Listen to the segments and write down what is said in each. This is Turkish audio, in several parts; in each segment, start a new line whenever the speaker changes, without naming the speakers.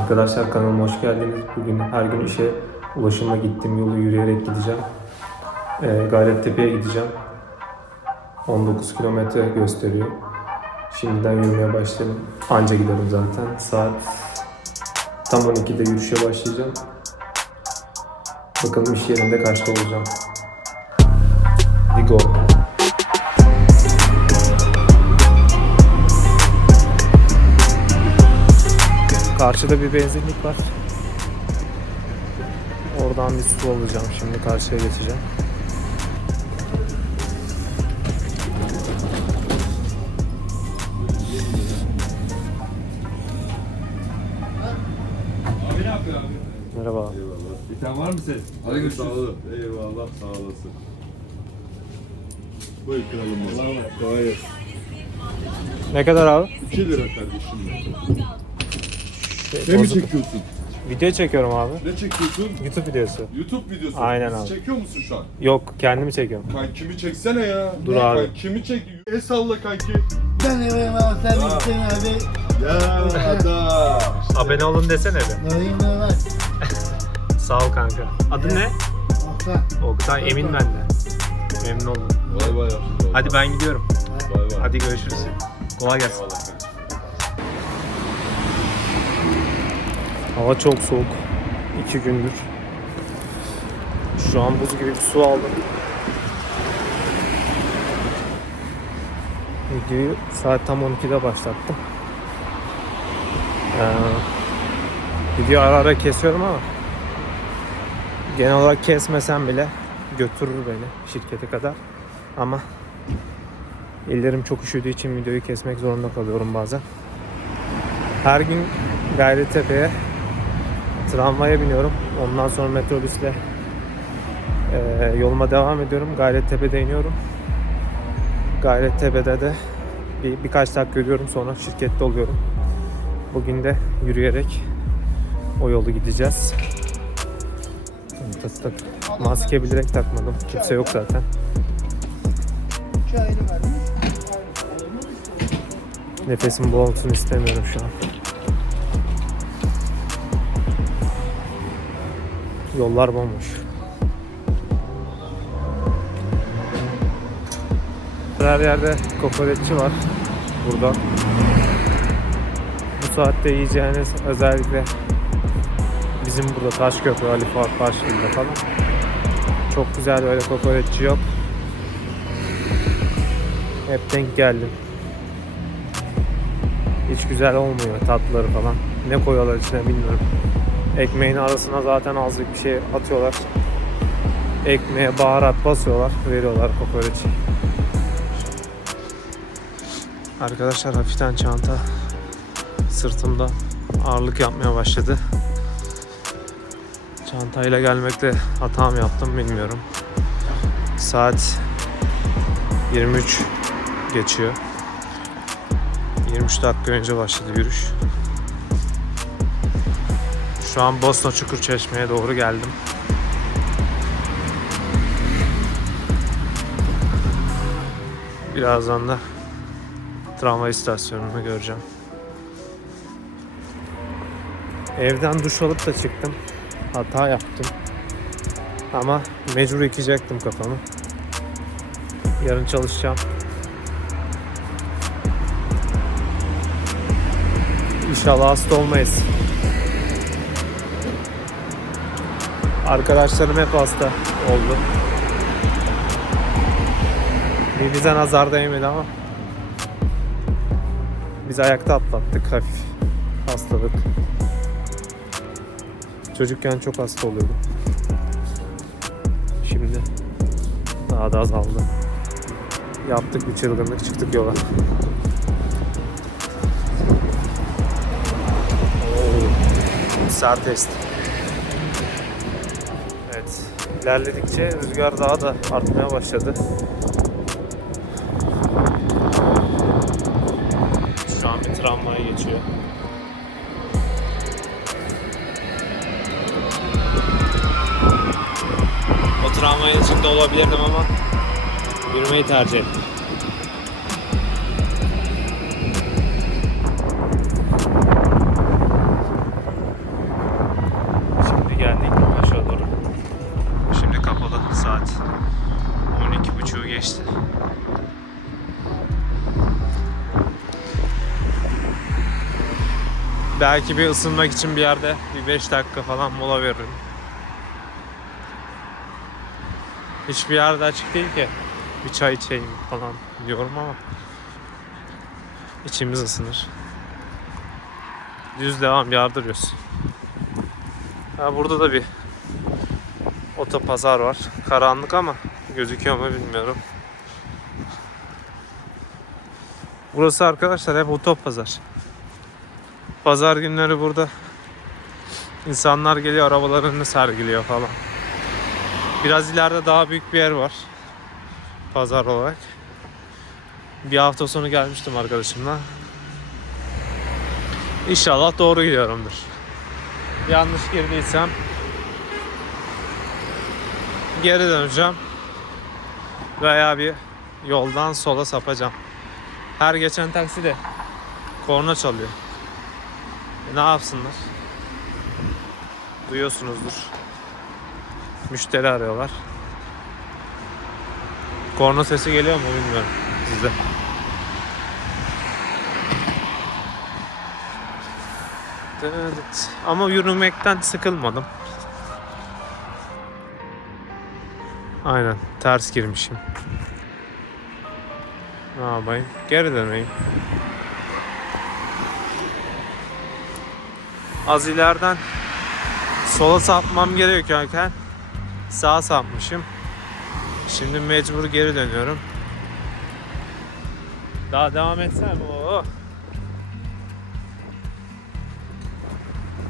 Arkadaşlar kanalıma hoş geldiniz. Bugün her gün işe ulaşıma gittiğim yolu yürüyerek gideceğim. Ee, Gayrettepe'ye gideceğim. 19 kilometre gösteriyor. Şimdiden yürümeye başlayalım. Anca giderim zaten. Saat tam 12'de yürüyüşe başlayacağım. Bakalım iş yerinde kaçta olacağım. Hadi Karşıda bir benzinlik var. Oradan bir su alacağım şimdi karşıya geçeceğim.
Abi ne yapıyor abi?
Merhaba.
Eyvallah.
Bir tane var mı ses? Hadi görüşürüz.
sağ olun. Eyvallah sağ olasın. Buyur kralım
kolay gelsin.
Ne kadar abi?
2 lira kardeşim.
Şey,
Ne mi çekiyorsun?
Video çekiyorum abi.
Ne çekiyorsun?
YouTube videosu.
YouTube videosu.
Aynen
Bizi
abi.
Çekiyor musun şu an?
Yok kendimi çekiyorum.
Kankimi çeksene ya.
Dur
Ne?
abi.
Kankimi çek. El salla kanki.
Ben evime bak sen
Ha.
abi.
Ya adam.
Abone olun desene bir.
Evime bak.
Sağ ol kanka. Adı ne?
Oktay.
Oktay Emin bende. Memnun oldum.
Vay vay.
Hadi ben gidiyorum.
Vay vay.
Hadi görüşürüz. Kolay gelsin.
Eyvallah.
Hava çok soğuk. İki gündür. Şu an buz gibi bir su aldım. Videoyu saat tam 12'de başlattım. Ee, video ara ara kesiyorum ama genel olarak kesmesem bile götürür beni şirkete kadar. Ama ellerim çok üşüdüğü için videoyu kesmek zorunda kalıyorum bazen. Her gün Gayrettepe'ye tramvaya biniyorum. Ondan sonra metrobüsle eee, yoluma devam ediyorum. Gayrettepe'de iniyorum. Gayrettepe'de de bir, birkaç dakika yürüyorum sonra şirkette oluyorum. Bugün de yürüyerek o yolu gideceğiz. Tık tık. Maske bilerek takmadım. Kimse yok zaten. Nefesim boğulsun istemiyorum şu an. Yollar bomboş. Her yerde kokoreççi var burada. Bu saatte yiyeceğiniz özellikle bizim burada Taşköprü, Ali Fuat Paşa'da falan çok güzel böyle kokoreççi yok. Hep denk geldim. Hiç güzel olmuyor tatlıları falan. Ne koyuyorlar içine bilmiyorum. Ekmeğin arasına zaten azlık bir şey atıyorlar. Ekmeğe baharat basıyorlar, veriyorlar kokoreçi. Arkadaşlar hafiften çanta sırtımda ağırlık yapmaya başladı. Çantayla gelmekte hata mı yaptım bilmiyorum. Saat 23 geçiyor. 23 dakika önce başladı yürüyüş. Şu an Bosna Çukurçeşme'ye doğru geldim. Birazdan da tramvay istasyonunu göreceğim. Evden duş alıp da çıktım. Hata yaptım. Ama mecbur yıkayacaktım kafamı. Yarın çalışacağım. İnşallah hasta olmayız. Arkadaşlarım hep hasta oldu. Bir bize nazar değmedi ama biz ayakta atlattık hafif hastalık. Çocukken çok hasta oluyordum. Şimdi daha da azaldı. Yaptık bir çılgınlık çıktık yola. Sert test. İlerledikçe rüzgar daha da artmaya başladı. Şu an geçiyor. O tramvayın içinde olabilirdim ama yürümeyi tercih ettim. Belki bir ısınmak için bir yerde bir 5 dakika falan mola veririm. Hiçbir yerde açık değil ki. Bir çay içeyim falan diyorum ama içimiz ısınır. Düz devam yardırıyoruz. Ha, burada da bir otopazar var. Karanlık ama gözüküyor mu bilmiyorum. Burası arkadaşlar hep otopazar. Pazar günleri burada insanlar geliyor arabalarını sergiliyor falan. Biraz ileride daha büyük bir yer var. Pazar olarak. Bir hafta sonu gelmiştim arkadaşımla. İnşallah doğru gidiyorumdur. Yanlış girdiysem geri döneceğim. Veya bir yoldan sola sapacağım. Her geçen taksi de korna çalıyor. Ne yapsınlar? Duyuyorsunuzdur. Müşteri arıyorlar. Korna sesi geliyor mu bilmiyorum size. Evet. Ama yürümekten sıkılmadım. Aynen ters girmişim. Ne yapayım? Geri döneyim. Az ileriden sola sapmam gerekiyorken sağa sapmışım. Şimdi mecbur geri dönüyorum. Daha devam etsem o.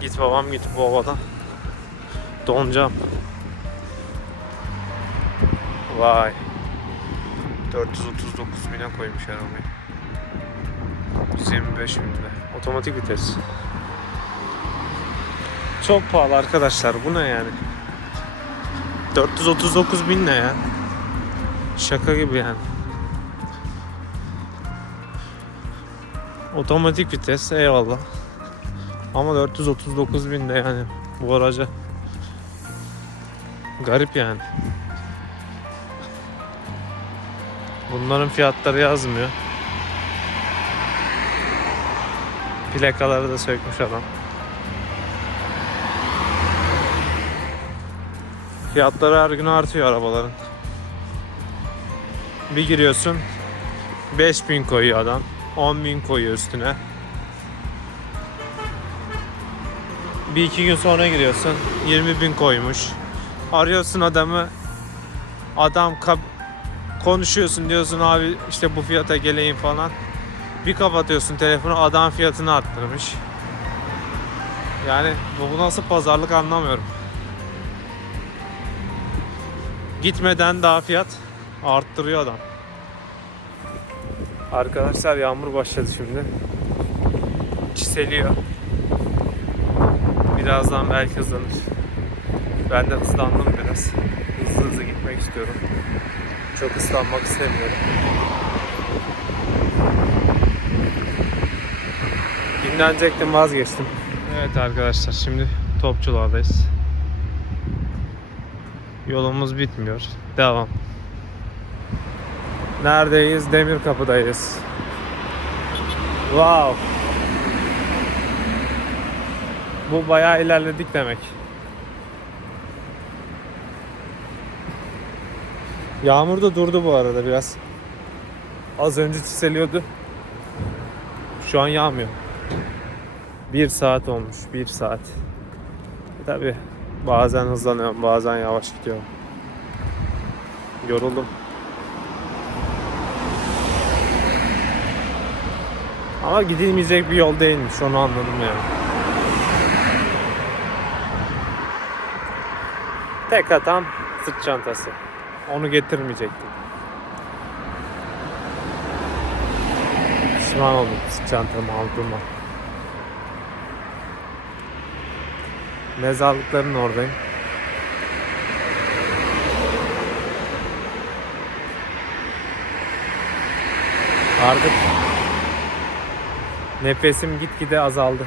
Git babam git bu havada. Donacağım. Vay. 439 bine koymuş arabayı. 125 binde. Otomatik vites. Çok pahalı arkadaşlar. Bu ne yani? 439 bin ne ya? Şaka gibi yani. Otomatik vites eyvallah. Ama 439 bin de yani bu araca. Garip yani. Bunların fiyatları yazmıyor. Plakaları da sökmüş adam. Fiyatları her gün artıyor arabaların. Bir giriyorsun 5000 koyuyor adam. 10.000 koyuyor üstüne. Bir iki gün sonra giriyorsun 20 bin koymuş. Arıyorsun adamı. Adam konuşuyorsun diyorsun abi işte bu fiyata geleyim falan. Bir kapatıyorsun telefonu adam fiyatını arttırmış. Yani bu nasıl pazarlık anlamıyorum. Gitmeden daha fiyat arttırıyor adam. Arkadaşlar yağmur başladı şimdi. Çiseliyor. Birazdan belki hızlanır. Ben de hızlandım biraz. Hızlı hızlı gitmek istiyorum. Çok ıslanmak istemiyorum. Dinlenecektim vazgeçtim. Evet arkadaşlar şimdi Topçular'dayız. Yolumuz bitmiyor. Devam. Neredeyiz? Demir kapıdayız. Wow. Bu bayağı ilerledik demek. Yağmur da durdu bu arada biraz. Az önce çiseliyordu. Şu an yağmıyor. Bir saat olmuş. Bir saat. Tabi bazen hızlanıyorum bazen yavaş gidiyorum. Yoruldum. Ama gidilmeyecek bir yol değilmiş onu anladım yani. Tek hatam sırt çantası. Onu getirmeyecektim. Pişman oldum sırt çantamı aldığıma. Mezarlıkların oradayım. Artık nefesim gitgide azaldı.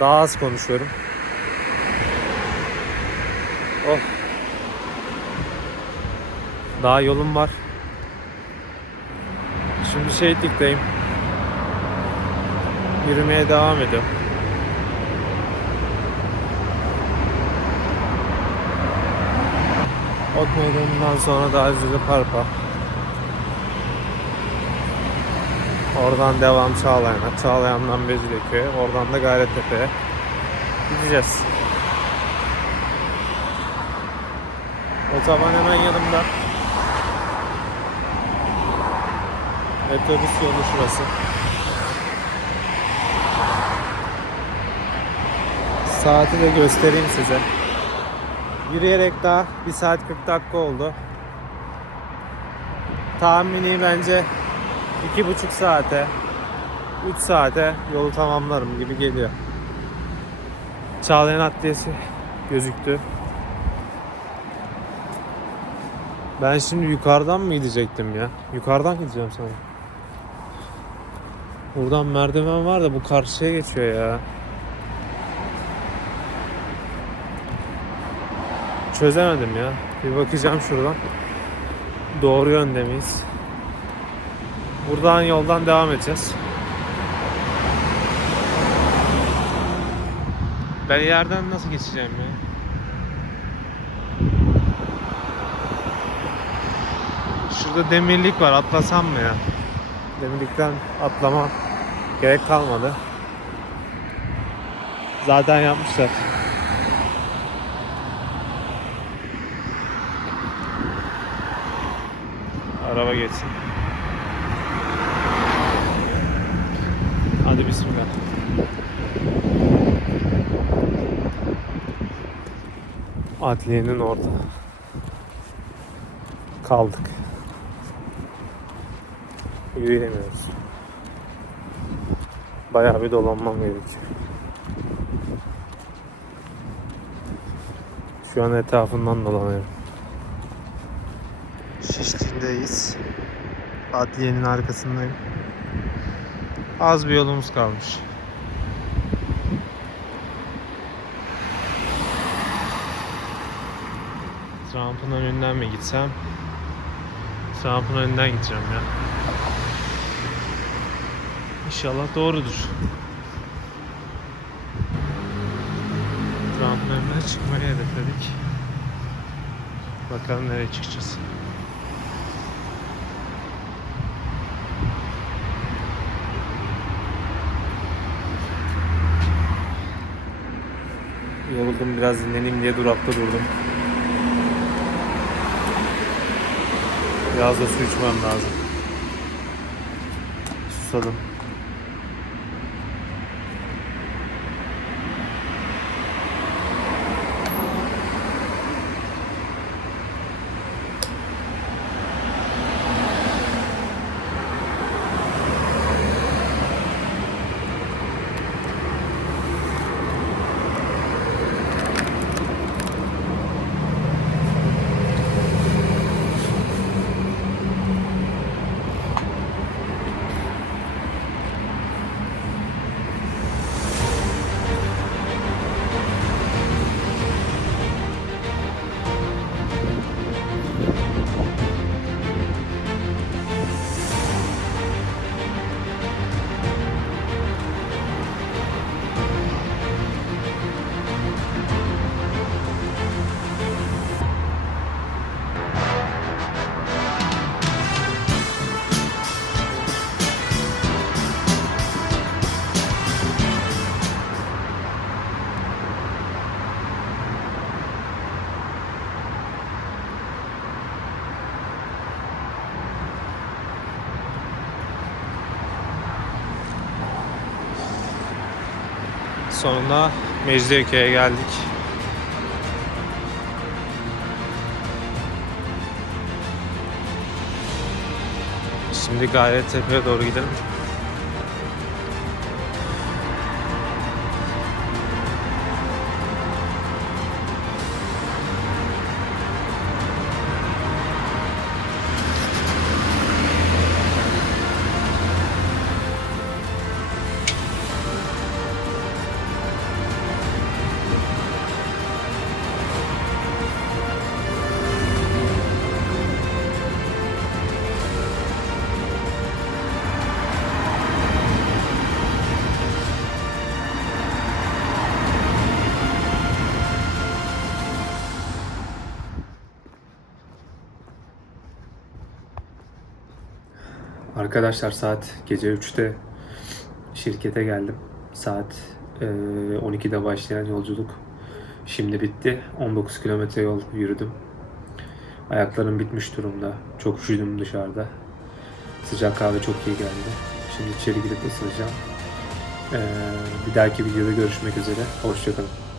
Daha az konuşuyorum. Oh. Daha yolum var. Şimdi şehitlikteyim. yürümeye devam ediyorum. Ot meydanından sonra da Azizli Park'a. Oradan devam Çağlayan'a. Çağlayan'dan Becideköy'e. Oradan da Gayrettepe'ye gideceğiz. Otoban hemen yanımda. Metrobüs yolu şurası. Saati de göstereyim size. Yürüyerek daha 1 saat 40 dakika oldu. Tahmini bence 2,5 saate 3 saate yolu tamamlarım gibi geliyor. Çağlayan Adliyesi gözüktü. Ben şimdi yukarıdan mı gidecektim ya? Yukarıdan gideceğim sanırım. Buradan merdiven var da bu karşıya geçiyor ya. Çözemedim ya. Bir bakacağım şuradan. Doğru yönde miyiz? Buradan yoldan devam edeceğiz. Ben yerden nasıl geçeceğim ya? Şurada demirlik var. Atlasam mı ya? Demirlikten atlama gerek kalmadı. Zaten yapmışlar. Araba geçsin. Hadi bismillah. Adliyenin orada. Kaldık. Yürüyemiyoruz. Bayağı bir dolanmam gerekiyor. Şu an etrafından dolanıyorum. Şişli'ndeyiz. Adliyenin arkasındayım. Az bir yolumuz kalmış. Trump'ın önünden mi gitsem? Trump'ın önünden gideceğim ya. İnşallah doğrudur. Trump'ın önünden çıkmayı hedefledik. Bakalım nereye çıkacağız. Yoruldum biraz dinleneyim diye durakta durdum. Biraz da su içmem lazım. Susadım. Sonunda Mecidiyeköy'e geldik. Şimdi Gayrettepe'ye doğru gidelim. Arkadaşlar saat gece 3'te şirkete geldim. Saat e, 12'de başlayan yolculuk şimdi bitti. 19 kilometre yol yürüdüm. Ayaklarım bitmiş durumda. Çok üşüdüm dışarıda. Sıcak kahve çok iyi geldi. Şimdi içeri gidip ısınacağım. E, bir dahaki videoda görüşmek üzere. Hoşçakalın.